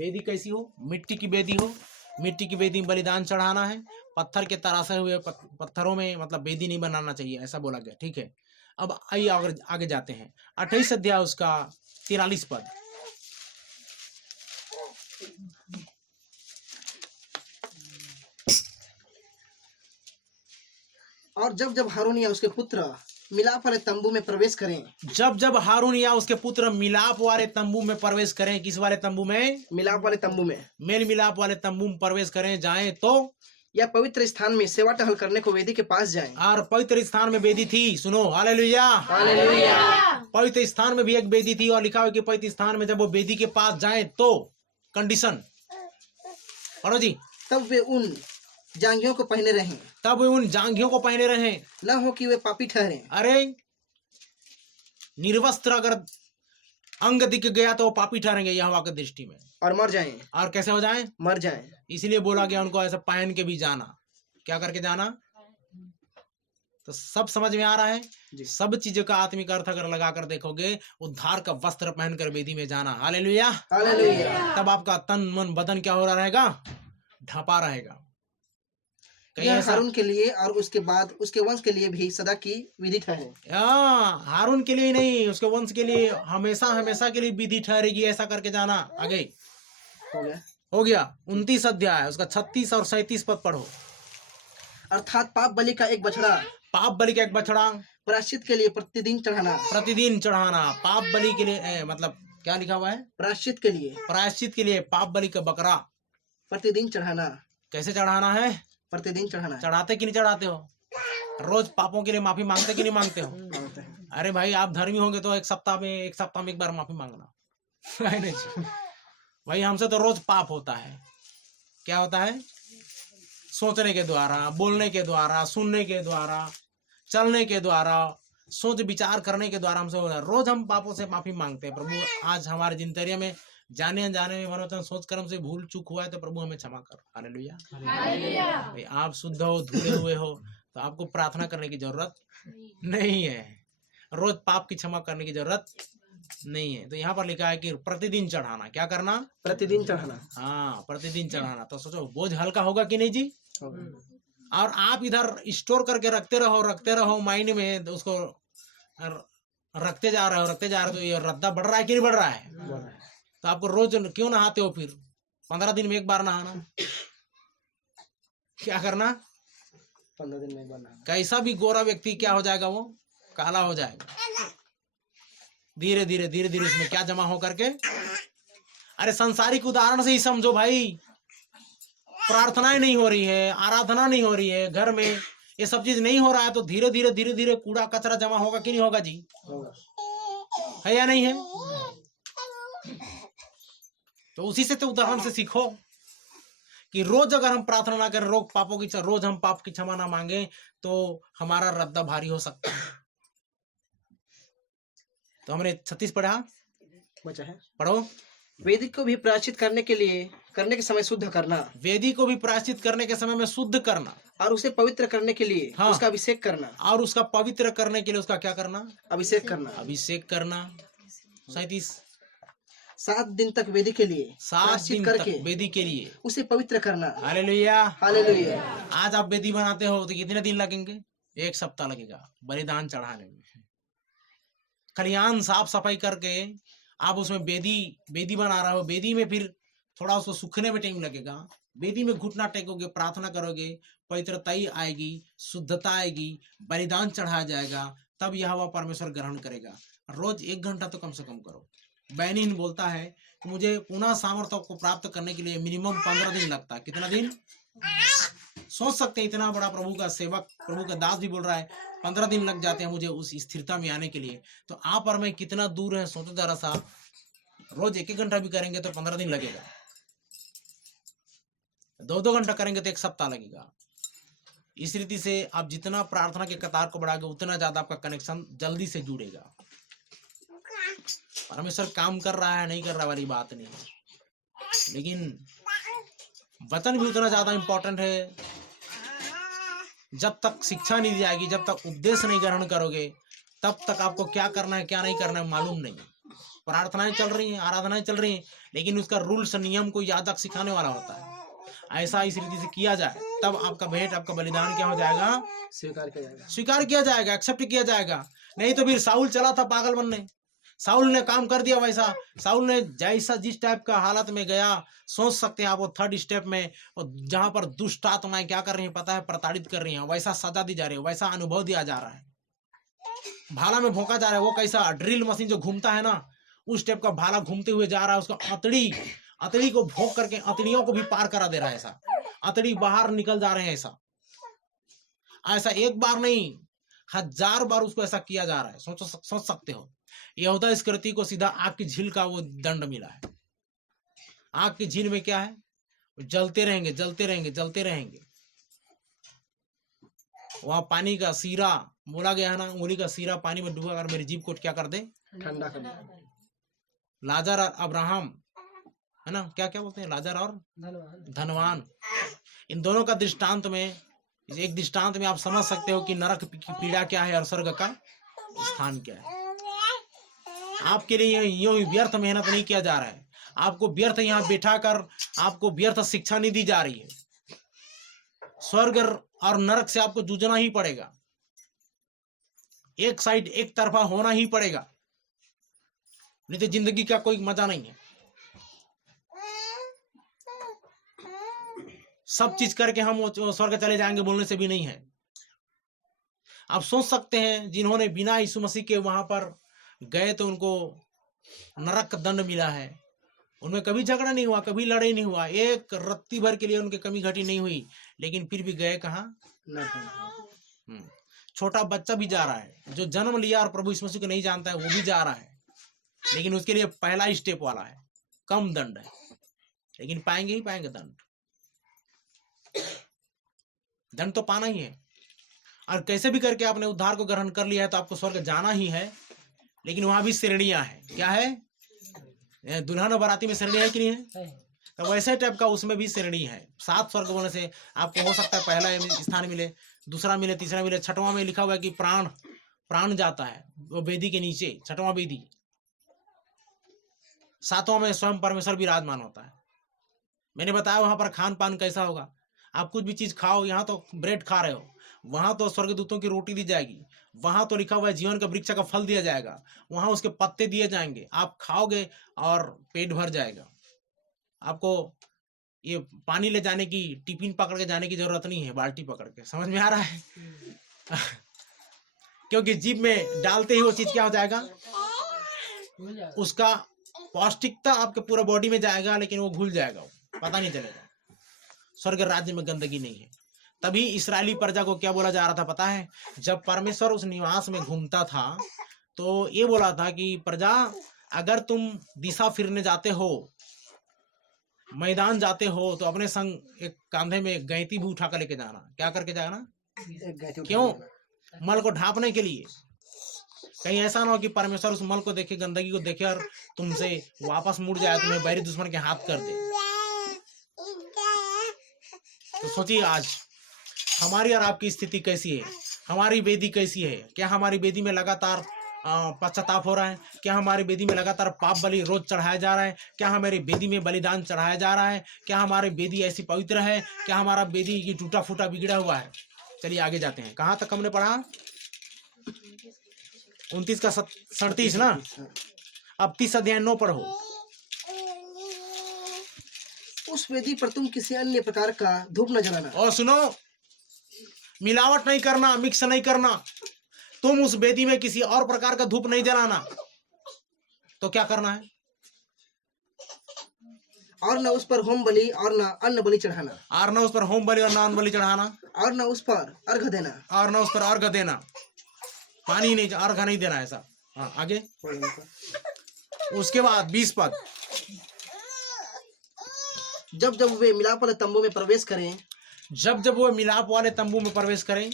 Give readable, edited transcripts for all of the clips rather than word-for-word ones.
वेदी कैसी हो? मिट्टी की वेदी हो। मिट्टी की वेदी में बलिदान चढ़ाना है। पत्थर के तरासे हुए पत्थरों में मतलब वेदी नहीं बनाना चाहिए, ऐसा बोला गया। ठीक है, अब आइए आगे जाते हैं। 28 अध्याय उसका 43 पद। और जब जब हारून या उसके पुत्र मिलाप वाले तंबू में प्रवेश करें, जब जब हारून या उसके पुत्र मिलाप वाले तंबू में प्रवेश करें, किस वाले तंबू में? मिलाप वाले तंबू में, मेल मिलाप वाले तंबू में प्रवेश करें, जाएं तो, या पवित्र स्थान में सेवा टहल करने को वेदी के पास जाएं। और पवित्र स्थान में वेदी थी। सुनो, हालेलुया, हालेलुया। पवित्र स्थान में भी एक वेदी थी, और लिखा हुआ कि पवित्र स्थान में जब वो वेदी के पास जाएं तो कंडीशन पढ़ो जी, तब वे उन जांघियों को पहने रहें, तब वे उन जांघियों को पहने रहें, न हो कि वे पापी ठहरें। अरे निर्वस्त्र अगर अंग दिख गया तो वो पापी ठहरेंगे यहोवा की दृष्टि में, और मर जाएं। और कैसे हो जाएं? मर जाएं। इसलिए बोला गया उनको ऐसा पहन के भी जाना। क्या करके जाना? तो सब समझ में आ रहा है जी। सब चीजों का आत्मिक अर्थ अगर लगा कर देखोगे, उद्धार का वस्त्र पहनकर वेदी में जाना। Hallelujah, hallelujah. तब आपका तन मन बदन क्या हो रहा रहेगा? ढपा रहेगा। कहीं यह ऐसा हारून के लिए और उसके बाद उसके वंश के लिए भी सदा की विधि ठहरे। हारून के लिए ही नहीं, उसके वंश के लिए हमेशा हमेशा के लिए विधि ठहरेगी, ऐसा करके जाना। आगे हो गया 29 अध्याय उसका 36 और 37 पद पढ़ो। अर्थात पाप बलि का एक बछड़ा, पाप बलि का एक बछड़ा प्रायश्चित के लिए प्रतिदिन चढ़ाना। प्रतिदिन चढ़ाना। पाप बलि के लिए मतलब क्या लिखा हुआ है? प्रायश्चित के लिए, प्रायश्चित के लिए पाप बलि का बकरा प्रतिदिन चढ़ाना। कैसे चढ़ाना है? प्रतिदिन चढ़ाना। चढ़ाते कि नहीं चढ़ाते हो? रोज पापों के लिए माफी मांगते कि नहीं मांगते हो? अरे भाई, आप धर्मी होंगे तो एक सप्ताह में एक बार माफी मांगना। नहीं भाई, हमसे तो रोज पाप होता है। क्या होता है? सोचने के द्वारा, बोलने के द्वारा, सुनने के द्वारा, चलने के द्वारा, सोच विचार करने के द्वारा हमसे हो रहा है। रोज हम पापों से माफी मांगते हैं। प्रभु, आज हमारे दिनचर्या में जाने अनजाने में मनोवचन सोच कर्म से भूल चूक हुआ है तो प्रभु हमें क्षमा कर। हालेलुया। भाई, आप शुद्ध हो, धुले हुए हो, तो आपको प्रार्थना करने की जरूरत नहीं है। रोज पाप की क्षमा करने की जरूरत नहीं है। तो यहाँ पर लिखा है कि प्रतिदिन चढ़ाना। क्या करना? प्रतिदिन चढ़ाना। हाँ, प्रतिदिन चढ़ाना। तो सोचो बोझ हल्का होगा कि नहीं जी? और आप इधर स्टोर करके रखते रहो माइंड में, तो उसको रखते जा रहे हो तो ये रद्दा बढ़ रहा है कि नहीं बढ़ रहा है? तो आपको रोज क्यों नहाते हो? फिर 15 दिन में एक बार नहाना। क्या करना? 15 दिन में एक बार नहाना। कैसा भी गोरा व्यक्ति क्या हो जाएगा? वो काला हो जाएगा। धीरे धीरे उसमें क्या जमा हो करके। अरे सांसारिक उदाहरण से ही समझो भाई। प्रार्थनाएं नहीं हो रही है, आराधना नहीं हो रही है, घर में ये सब चीज नहीं हो रहा है, तो धीरे धीरे कूड़ा कचरा जमा होगा कि नहीं होगा जी? है या नहीं है? तो उसी से तो उदाहरण से सीखो कि रोज अगर हम प्रार्थना ना करें, रोज हम पाप की क्षमा ना मांगे, तो हमारा रद्दा भारी हो सकता है। तो हमने 36 पढ़ा, बचा है, पढ़ो। वेदी को भी प्रायश्चित करने के समय शुद्ध करना। वेदी को भी प्रायश्चित करने के समय में शुद्ध करना, और उसे पवित्र करने के लिए उसका अभिषेक करना। और उसका पवित्र करने के लिए उसका क्या करना? अभिषेक करना। अभिषेक करना। 37 7 दिन तक वेदी के लिए 7 दिन करके तक वेदी के लिए उसे पवित्र करना। Hallelujah, hallelujah. आज आप वेदी बनाते हो तो कितने दिन लगेंगे? 1 सप्ताह लगेगा बलिदान चढ़ाने में। खलिहान साफ सफाई करके आप उसमें वेदी बना रहे हो। वेदी में फिर थोड़ा उसको सूखने में टाइम लगेगा। वेदी में घुटना टेकोगे, प्रार्थना करोगे, पवित्रताई आएगी, शुद्धता आएगी, बलिदान चढ़ाया जाएगा, तब यहोवा परमेश्वर ग्रहण करेगा। रोज 1 घंटा तो कम से कम करो। बैनिन बोलता है कि मुझे पुनः सामर्थ्य को प्राप्त करने के लिए मिनिमम 15 दिन लगता है। कितना दिन? सोच सकते हैं, इतना बड़ा प्रभु का सेवक, प्रभु का दास भी बोल रहा है 15 दिन लग जाते हैं मुझे उस स्थिरता में आने के लिए। तो आप और मैं कितना दूर है, सोचो जरा सा। रोज 1-1 घंटा भी करेंगे तो 15 दिन लगेगा। 2-2 घंटा करेंगे तो 1 सप्ताह लगेगा। इस रीति से आप जितना प्रार्थना के कतार को बढ़ाओगे, उतना ज्यादा आपका कनेक्शन जल्दी से जुड़ेगा। परमेश्वर काम कर रहा है, नहीं कर रहा वाली बात नहीं है, लेकिन वचन भी उतना ज्यादा इंपॉर्टेंट है। जब तक शिक्षा नहीं दी जाएगी, जब तक उपदेश नहीं ग्रहण करोगे, तब तक आपको क्या करना है क्या नहीं करना है मालूम नहीं। प्रार्थनाएं चल रही हैं, आराधनाएं चल रही हैं, लेकिन उसका रूल्स नियम को याजक सिखाने वाला होता है। ऐसा इस रीति से किया जाए तब आपका भेंट, आपका बलिदान क्या हो जाएगा? स्वीकार किया जाएगा। स्वीकार किया जाएगा, एक्सेप्ट किया जाएगा। नहीं तो फिर साउल चला था पागल बनने, साउल ने काम कर दिया वैसा। साउल ने जैसा जिस टाइप का हालत में गया, सोच सकते हैं आप वो थर्ड स्टेप में, और जहां पर दुष्ट आत्माएं क्या कर रही हैं पता है? प्रताड़ित कर रही हैं, वैसा सजा दी जा रही है, वैसा अनुभव दिया जा रहा है, भाला में भोंका जा रहा है। वो कैसा ड्रिल मशीन जो घूमता है ना, उस टाइप का भाला घूमते हुए जा रहा है, उसका अतड़ी को भोंक करके अतड़ियों को भी पार करा दे रहा है। ऐसा अतड़ी बाहर निकल जा रहे हैं। ऐसा एक बार नहीं, 1000 बार उसको ऐसा किया जा रहा है। सोच सकते हो। यहूदा इस्करियोती को सीधा आग की झील का वो दंड मिला है। आग की झील में क्या है? जलते रहेंगे, जलते रहेंगे, जलते रहेंगे। वहां पानी का सीरा बोला गया है ना, उंगली का सीरा पानी में डूबा कर मेरी जीभ को क्या कर दे? ठंडा कर दे। लाजर और अब्राहम है ना, क्या क्या बोलते हैं, लाजर और धनवान। इन दोनों का दृष्टांत में, एक दृष्टांत में आप समझ सकते हो कि नरक की पीड़ा क्या है और स्वर्ग का स्थान क्या है। आपके लिए यूं ही व्यर्थ मेहनत नहीं किया जा रहा है। आपको व्यर्थ यहाँ बैठा कर आपको व्यर्थ शिक्षा नहीं दी जा रही है। स्वर्ग और नरक से आपको जूझना ही पड़ेगा। एक साइड एक तरफा होना ही पड़ेगा, नहीं तो जिंदगी का कोई मजा नहीं है। सब चीज करके हम स्वर्ग चले जाएंगे बोलने से भी नहीं है। आप सोच सकते हैं जिन्होंने बिना यीशु मसीह के वहां पर गए तो उनको नरक दंड मिला है। उनमें कभी झगड़ा नहीं हुआ, कभी लड़ाई नहीं हुआ, एक रत्ती भर के लिए उनकी कमी घटी नहीं हुई, लेकिन फिर भी गए कहाँ? छोटा बच्चा भी जा रहा है जो जन्म लिया और प्रभु यीशु मसीह को नहीं जानता है, वो भी जा रहा है, लेकिन उसके लिए पहला स्टेप वाला है, कम दंड है, लेकिन पाएंगे ही पाएंगे दंड। दंड तो पाना ही है। और कैसे भी करके आपने उद्धार को ग्रहण कर लिया है तो आपको स्वर्ग जाना ही है, लेकिन वहां भी श्रेणियां हैं। क्या है? दुल्हन और बाराती में श्रेणी है कि नहीं है? तो वैसे टाइप का उसमें भी श्रेणी है। 7 स्वर्ग बोलने से आपको हो सकता है पहला स्थान मिले, दूसरा मिले, तीसरा मिले, छठवां में लिखा हुआ है कि प्राण जाता है वो वेदी के नीचे, छठवां वेदी। 7वां में स्वयं परमेश्वर विराजमान होता है। मैंने बताया वहां पर खान पान कैसा होगा। आप कुछ भी चीज खाओ, यहाँ तो ब्रेड खा रहे हो, वहां तो स्वर्गदूतों की रोटी दी जाएगी, वहां तो लिखा हुआ है जीवन का वृक्ष का फल दिया जाएगा, वहां उसके पत्ते दिए जाएंगे, आप खाओगे और पेट भर जाएगा। आपको ये पानी ले जाने की, टिफिन पकड़ के जाने की जरूरत नहीं है, बाल्टी पकड़ के। समझ में आ रहा है? क्योंकि जीभ में डालते ही वो चीज क्या हो जाएगा? उसका पौष्टिकता आपके पूरा बॉडी में जाएगा, लेकिन वो घुल जाएगा, पता नहीं चलेगा। स्वर्ग राज्य में गंदगी नहीं है। तभी इस्राएली प्रजा को क्या बोला जा रहा था पता है? जब परमेश्वर उस निवास में घूमता था तो ये बोला था कि प्रजा, अगर तुम दिशा फिरने जाते हो, मैदान जाते हो, तो अपने संग एक कांधे में गैंती भी उठा कर लेके जाना। क्या करके जाना? क्यों? मल को ढांपने के लिए। कहीं ऐसा ना हो कि परमेश्वर उस मल को देखे, गंदगी को देखे और तुमसे वापस मुड़ जाए, तुम्हें बैरी दुश्मन के हाथ कर दे। तो सोचिए आज हमारी और आपकी स्थिति कैसी है, हमारी वेदी कैसी है। क्या हमारी वेदी में लगातार पश्चाताप हो रहा है? क्या हमारी वेदी में लगातार पाप बलि रोज चढ़ाया जा रहा है? क्या हमारी वेदी में बलिदान चढ़ाया जा रहा है? क्या हमारी वेदी ऐसी पवित्र है? क्या हमारा वेदी की टूटा फूटा बिगड़ा हुआ है? चलिए आगे जाते हैं। कहाँ तक हमने पढ़ा? 29 का 37 ना। अब 30 अध्याय 9 पढ़ो। उस वेदी पर तुम किसी अन्य प्रकार का धूप न जलाना। और सुनो, मिलावट नहीं करना, मिक्स नहीं करना। तुम उस वेदी में किसी और प्रकार का धूप नहीं जलाना। तो क्या करना है? और न उस पर होम बलि और न अन्न बलि चढ़ाना। और न उस पर होम बलि और न अन्न बलि चढ़ाना। और न उस पर अर्घ देना। और न उस पर अर्घ देना। पानी नहीं, अर्घ नहीं देना ऐसा। हाँ आगे। उसके बाद 20 पद। जब जब वे मिलाप वाले तंबू में प्रवेश करें, जब जब वो मिलाप वाले तंबू में प्रवेश करें,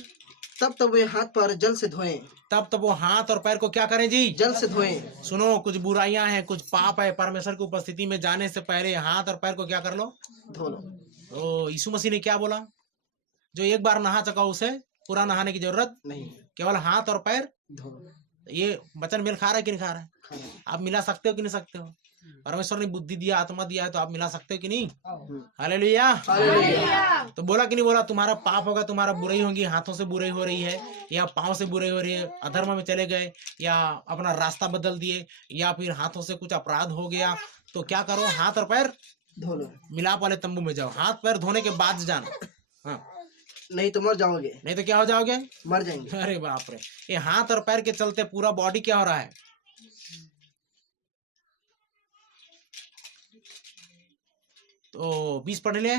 तब तब वे हाथ पर जल से धोएं। तब तब वो हाथ और पैर को क्या करें जी? जल से धोएं। सुनो, कुछ बुराइयां हैं, कुछ पाप है, परमेश्वर की उपस्थिति में जाने से पहले हाथ और पैर को क्या कर लो? धो लो। तो यीशु मसीह ने क्या बोला? जो एक बार नहा चुका उसे पूरा नहाने की जरूरत नहीं, केवल हाथ और पैर धो लो। ये वचन मेल खा रहा है कि नहीं खा रहा है? आप मिला सकते हो कि नहीं सकते हो? परमेश्वर ने बुद्धि दिया, आत्मा दिया है, तो आप मिला सकते हो कि नहीं? हालेलुया। तो बोला कि नहीं बोला? तुम्हारा पाप होगा, तुम्हारा बुराई होगी, हाथों से बुराई हो रही है या पाँव से बुराई हो रही है, अधर्म में चले गए या अपना रास्ता बदल दिए या फिर हाथों से कुछ अपराध हो गया, तो क्या करो? हाथ और पैर धो लो, मिलाप वाले तंबू में जाओ। हाथ पैर धोने के बाद जाना, हाँ, नहीं तो मर जाओगे, नहीं तो क्या हो जाओगे? मर जाएंगे। अरे बाप रे, ये हाथ और पैर के चलते पूरा बॉडी क्या हो रहा है? तो 20 पढ़ ले,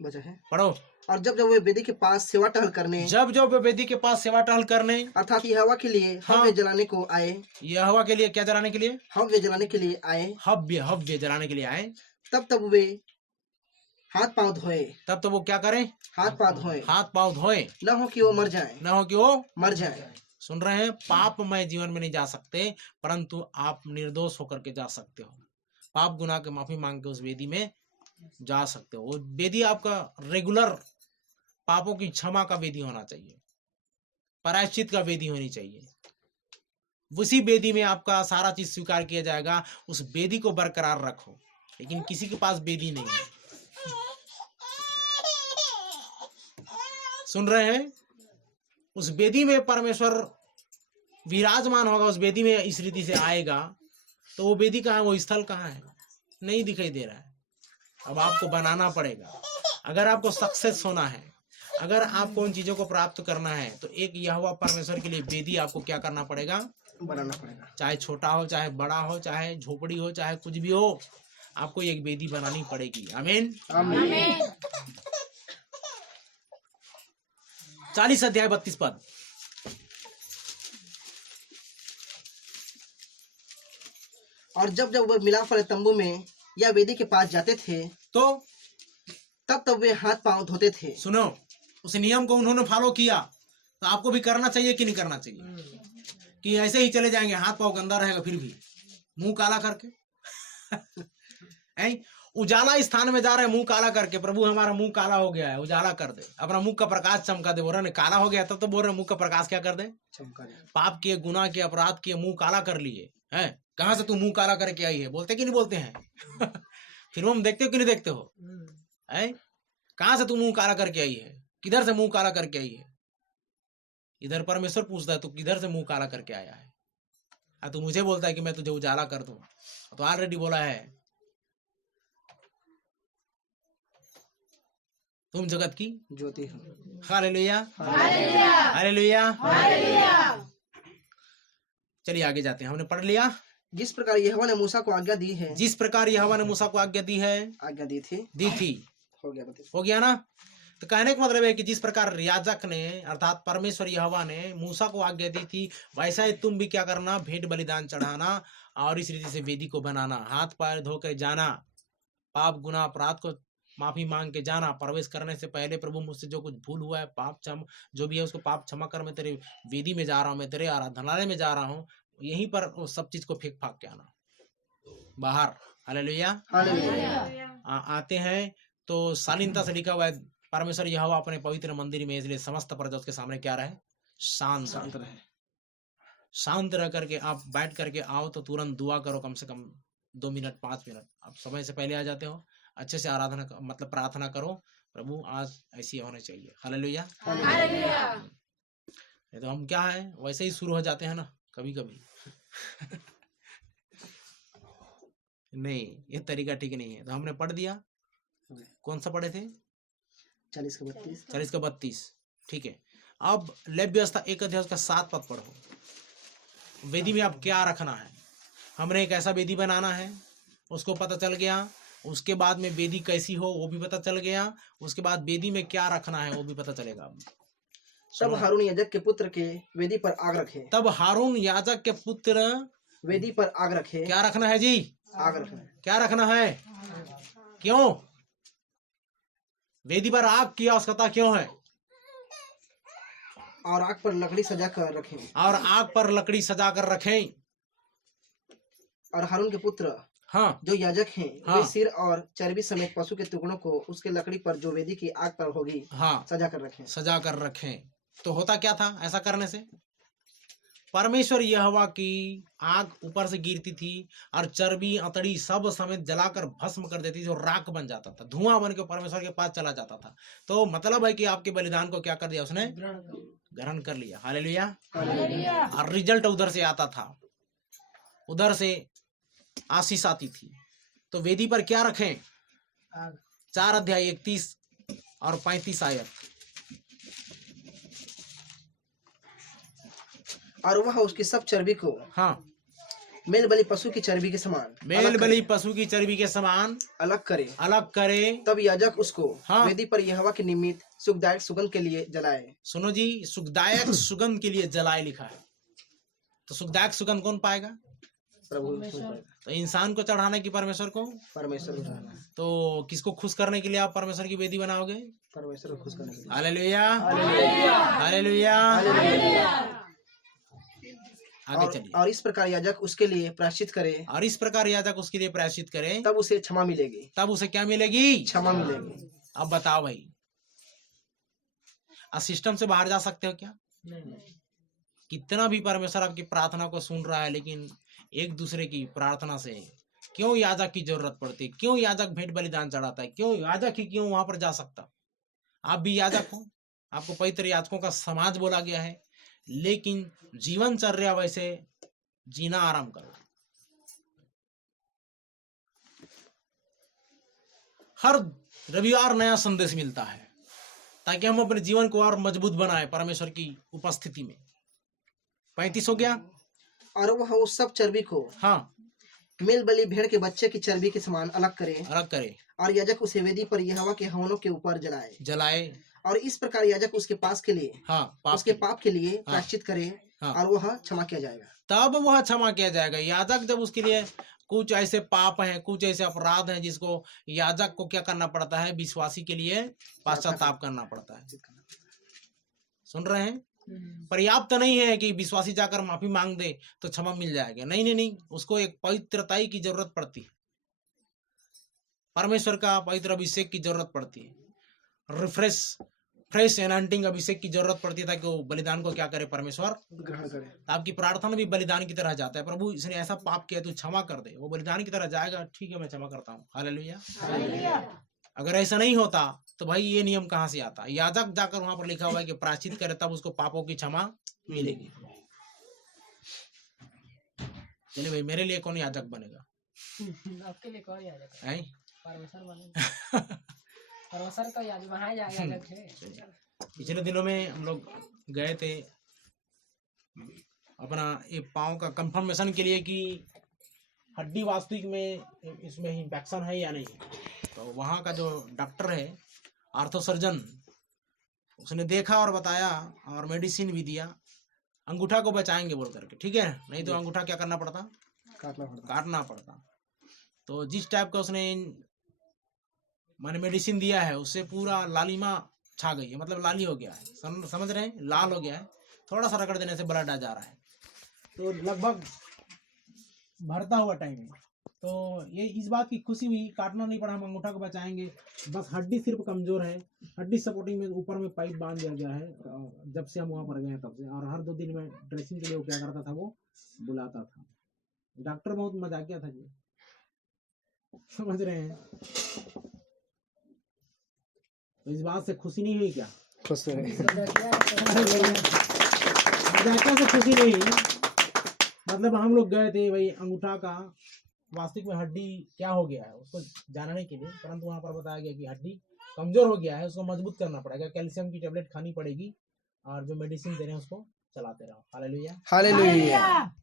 बचा है। पढ़ो। और जब जब वे वेदी के पास सेवा टहल करने, जब जब वे वेदी के पास सेवा टहल करने, अर्थात यहोवा के लिए हाँ। हव्य जलाने को आए, यहोवा के लिए क्या जलाने के लिए? हव्य जलाने के लिए आए, हव्य हव्य जलाने के लिए आए, तब वे हाथ पांव धोए, तब तो वो क्या करें? हाथ पांव धोए, हाथ पांव धोए, न हो कि वो मर जाए, न हो कि वो मर जाए। सुन रहे हैं? पापमय जीवन में नहीं जा सकते, परंतु आप निर्दोष होकर के जा सकते हो। पाप गुनाह के माफी मांग के उस वेदी में जा सकते हो। वो वेदी आपका रेगुलर पापों की क्षमा का वेदी होना चाहिए, प्रायश्चित का वेदी होनी चाहिए। उसी वेदी में आपका सारा चीज स्वीकार किया जाएगा। उस वेदी को बरकरार रखो। लेकिन किसी के पास वेदी नहीं है, सुन रहे हैं? उस वेदी में परमेश्वर विराजमान होगा, उस वेदी में इस रीति से आएगा, तो वो वेदी कहाँ है? वो स्थल कहाँ है? नहीं दिखाई दे रहा है। अब आपको बनाना पड़ेगा। अगर आपको सक्सेस होना है, अगर आपको उन चीजों को प्राप्त करना है, तो एक यहोवा परमेश्वर के लिए वेदी आपको क्या करना पड़ेगा? बनाना पड़ेगा। चाहे छोटा हो, चाहे बड़ा हो, चाहे झोपड़ी हो, चाहे कुछ भी हो, आपको एक वेदी बनानी पड़ेगी। आमीन। आमीन। 40 अध्याय 32 पद। और जब जब वे मिलाप वाले तंबू में या वेदी के पास जाते थे, तो तब वे हाथ पांव धोते थे। सुनो, उस नियम को उन्होंने फॉलो किया, तो आपको भी करना चाहिए कि नहीं करना चाहिए? कि ऐसे ही चले जाएंगे, हाथ पांव गंदा रहेगा, फिर भी मुंह काला करके उजाला स्थान में जा रहे हैं मुंह काला करके, प्रभु हमारा मुंह काला हो गया है, उजाला कर दे, अपना मुंह का प्रकाश चमका दे। बोल रहे काला हो गया, तब तो बोल रहे मुंह का प्रकाश क्या कर दे? चमका दे। पाप किए, गुनाह किए, अपराध किए, मुंह काला कर लिए हैं। कहां से तू मुंह काला करके आई है? बोलते कि नहीं बोलते हैं? फिर हम देखते हो कि नहीं देखते हो? कहां से तू मुंह काला करके आई है? किधर से मुंह काला करके आई है? इधर परमेश्वर पूछता है, तू किधर से मुंह काला करके आया है? तू मुझे बोलता है कि मैं तुझे उजाला कर दूं। तो ऑलरेडी बोला है, तुम जगत की ज्योति हो। Hallelujah, hallelujah. चलिए आगे जाते हैं। हमने पढ़ लिया जिस प्रकार यहोवा ने मूसा को आज्ञा दी है, जिस प्रकार यहोवा ने मूसा को आज्ञा दी है, आज्ञा दी थी, हो हो गया ना? तो कहने का मतलब है कि जिस प्रकार याजक ने अर्थात परमेश्वर यहोवा ने मूसा को आज्ञा दी थी, वैसा ही तुम भी क्या करना? भेंट बलिदान चढ़ाना और इस रीति से वेदी को बनाना, हाथ पैर धोकर जाना, पाप गुनाह अपराध को माफी मांग के जाना। प्रवेश करने से पहले प्रभु मुझसे जो कुछ भूल हुआ है, पाप क्षम जो भी है उसको पाप क्षमा कर, मैं तेरे वेदी में जा रहा हूँ, मैं तेरे आराधनालय में जा रहा हूँ, यहीं पर वो सब चीज को फेंक फाक के आना बाहर। हालेलुया। आते हैं तो शालीनता से लिखा हुआ है, परमेश्वर यहोवा अपने पवित्र मंदिर में, इसलिए समस्त प्रजा उसके सामने क्या रहे? शांत रहे। शांत रह करके आप बैठ करके आओ तो तुरंत दुआ करो, कम से कम 2 मिनट 5 मिनट। आप समय से पहले आ जाते हो, अच्छे से आराधना मतलब प्रार्थना करो, प्रभु आज ऐसी होना चाहिए। हालेलुया। तो हम क्या है वैसे ही शुरू हो जाते हैं ना कभी कभी नहीं, ये तरीका ठीक नहीं है। तो हमने पढ़ दिया, कौन सा पढ़े थे? 40 का 32। 40 का 32, ठीक है। अब लेव व्यवस्था 1 अध्याय का 7 पद पढ़ो। वेदी में अब क्या रखना है? हमने एक ऐसा वेदी बनाना है, उसको पता चल गया। उसके बाद में वेदी कैसी हो वो भी पता चल गया। उसके बाद वेदी में क्या रखना है वो भी पता चलेगा। तब हारून याजक के पुत्र के वेदी पर आग रखे। तब हारून याजक के पुत्र वेदी पर आग रखे। क्या रखना है जी? आग रखना है। क्या रखना है? क्यों वेदी पर आग की आवश्यकता क्यों है? और आग पर लकड़ी सजा कर रखें। और आग पर लकड़ी सजा कर रखें। और हारून के पुत्र हाँ, जो याजक हैं, हाँ, वे सिर और चर्बी समेत पशु के टुकड़ों को उसके लकड़ी पर जो वेदी की आग पर होगी, हाँ, सजा कर रखें। सजा कर रखें। तो होता क्या था ऐसा करने से? परमेश्वर यहोवा की आग ऊपर से गिरती थी और चर्बी अतड़ी सब समेत जलाकर भस्म कर देती थी और राख बन जाता था, धुआं बन के परमेश्वर के पास चला जाता था। तो मतलब है कि आपके बलिदान को क्या कर दिया उसने, ग्रहण कर लिया। हालेलुया। और रिजल्ट उधर से आता था, उधर से आशीष आती थी। तो वेदी पर क्या रखें, 4 अध्याय 31 और 35 आयत। और वह उसकी सब चर्बी को हाँ, मेल बलि पशु की चर्बी के समान मेल बलि पशु की चर्बी के समान अलग करे। अलग करे। तब याजक उसको हाँ। वेदी पर यहोवा के निमित्त सुखदायक सुगंध के लिए जलाए। सुनो जी, सुखदायक सुगंध के लिए जलाए लिखा है। तो सुखदायक सुगंध कौन पाएगा, प्रभु। तो इंसान को चढ़ाने की, परमेश्वर को। परमेश्वर तो किसको खुश करने के लिए आप परमेश्वर की वेदी बनाओगे, परमेश्वर को खुश करने के लिए। Hallelujah, hallelujah. आगे चलिए। और इस प्रकार याजक उसके लिए प्रायश्चित करे। और इस प्रकार याजक उसके लिए प्रायश्चित करे, तब उसे क्षमा मिलेगी। तब उसे क्या मिलेगी, क्षमा मिलेगी। अब बताओ भाई, सिस्टम से बाहर जा सकते हो क्या? कितना भी परमेश्वर आपकी प्रार्थना को सुन रहा है, लेकिन एक दूसरे की प्रार्थना से क्यों याजक की जरूरत पड़ती है, क्यों याजक भेंट बलिदान चढ़ाता है, क्यों याजक ही क्यों वहां पर जा सकता? आप भी याजक हो, आपको पवित्र याजकों का समाज बोला गया है, लेकिन जीवनचर्या वैसे जीना आराम करो। हर रविवार नया संदेश मिलता है ताकि हम अपने जीवन को और मजबूत बनाए परमेश्वर की उपस्थिति में। 35 हो गया। और वह उस सब चर्बी को हाँ, मेल बलि भेड़ के बच्चे की चर्बी के समान अलग करे। अलग करे। और याजक उसे वेदी पर यहोवा के हवनों के ऊपर जलाए। और इस प्रकार याजक उसके पास के लिए हाँ, उसके पाप के लिए प्रायश्चित करे। हाँ। और वह क्षमा किया जाएगा। तब वह क्षमा किया जाएगा। याजक जब उसके लिए कुछ ऐसे पाप हैं, कुछ ऐसे अपराध हैं जिसको याजक को क्या करना पड़ता है, विश्वासी के लिए पश्चाताप करना पड़ता है। सुन रहे हैं? पर्याप्त नहीं है कि विश्वासी जाकर माफी मांग दे तो क्षमा मिल जाएगा। नहीं नहीं नहीं, उसको एक पवित्रताई की जरूरत पड़ती है, परमेश्वर का पवित्र अभिषेक की जरूरत पड़ती है, फ्रेश एनॉइंटिंग अभिषेक की जरूरत पड़ती है ताकि वो बलिदान को क्या करे, परमेश्वर ग्रहण करे। आपकी प्रार्थना भी बलिदान की तरह जाता है। प्रभु इसने ऐसा पाप किया, तू क्षमा कर दे, वो बलिदान की तरह जाएगा। ठीक है, मैं क्षमा करता हूँ। हालेलुया। अगर ऐसा नहीं होता तो भाई ये नियम कहाँ से आता? याजक जाकर वहां पर लिखा हुआ है कि प्रायश्चित करे तब उसको पापों की क्षमा मिलेगी। चलिए भाई, मेरे लिए कौन याजक बनेगा? आपके लिए कौन याजक है? परमेश्वर बनेगा। परमेश्वर का याजक वहाँ याजक है। पिछले दिनों में हम लोग गए थे अपना ये पाँव का कंफर्मेशन के लिए कि हड्डी वास्तविक में इसमें इंफेक्शन है या नहीं। तो वहाँ का जो डॉक्टर है, आर्थो सर्जन, उसने देखा और बताया और मेडिसिन भी दिया। अंगूठा को बचाएंगे बोल करके, ठीक है, नहीं तो अंगूठा क्या करना पड़ता, काटना पड़ता। तो जिस टाइप का उसने मैंने मेडिसिन दिया है उससे पूरा लालिमा छा गई है, मतलब लाली हो गया है, समझ रहे हैं, लाल हो गया है। थोड़ा सा रगड़ देने से ब्लड आ जा रहा है, तो लगभग भरता हुआ टाइम है। तो ये इस बात की खुशी हुई, काटना नहीं पड़ा, हम अंगूठा को बचाएंगे। बस हड्डी सिर्फ कमजोर है, हड्डी सपोर्टिंग में ऊपर में पाइप बांध दिया गया है जब से हम वहाँ पर गए तब से। और हर 2 दिन में ड्रेसिंग के लिए वो क्या करता था, वो बुलाता था। डॉक्टर बहुत मजाकिया था जी, समझ रहे हैं। तो इस बात से खुशी नहीं हुई क्या? खुश रहे। मजाकिया से खुशी नहीं, मतलब हम लोग गए थे भाई अंगूठा का वास्तविक में हड्डी क्या हो गया है उसको जानने के लिए, परंतु वहां पर बताया गया कि हड्डी कमजोर हो गया है, उसको मजबूत करना पड़ेगा, कैल्शियम की टेबलेट खानी पड़ेगी और जो मेडिसिन दे रहे हैं उसको चलाते रहो। Hallelujah, hallelujah.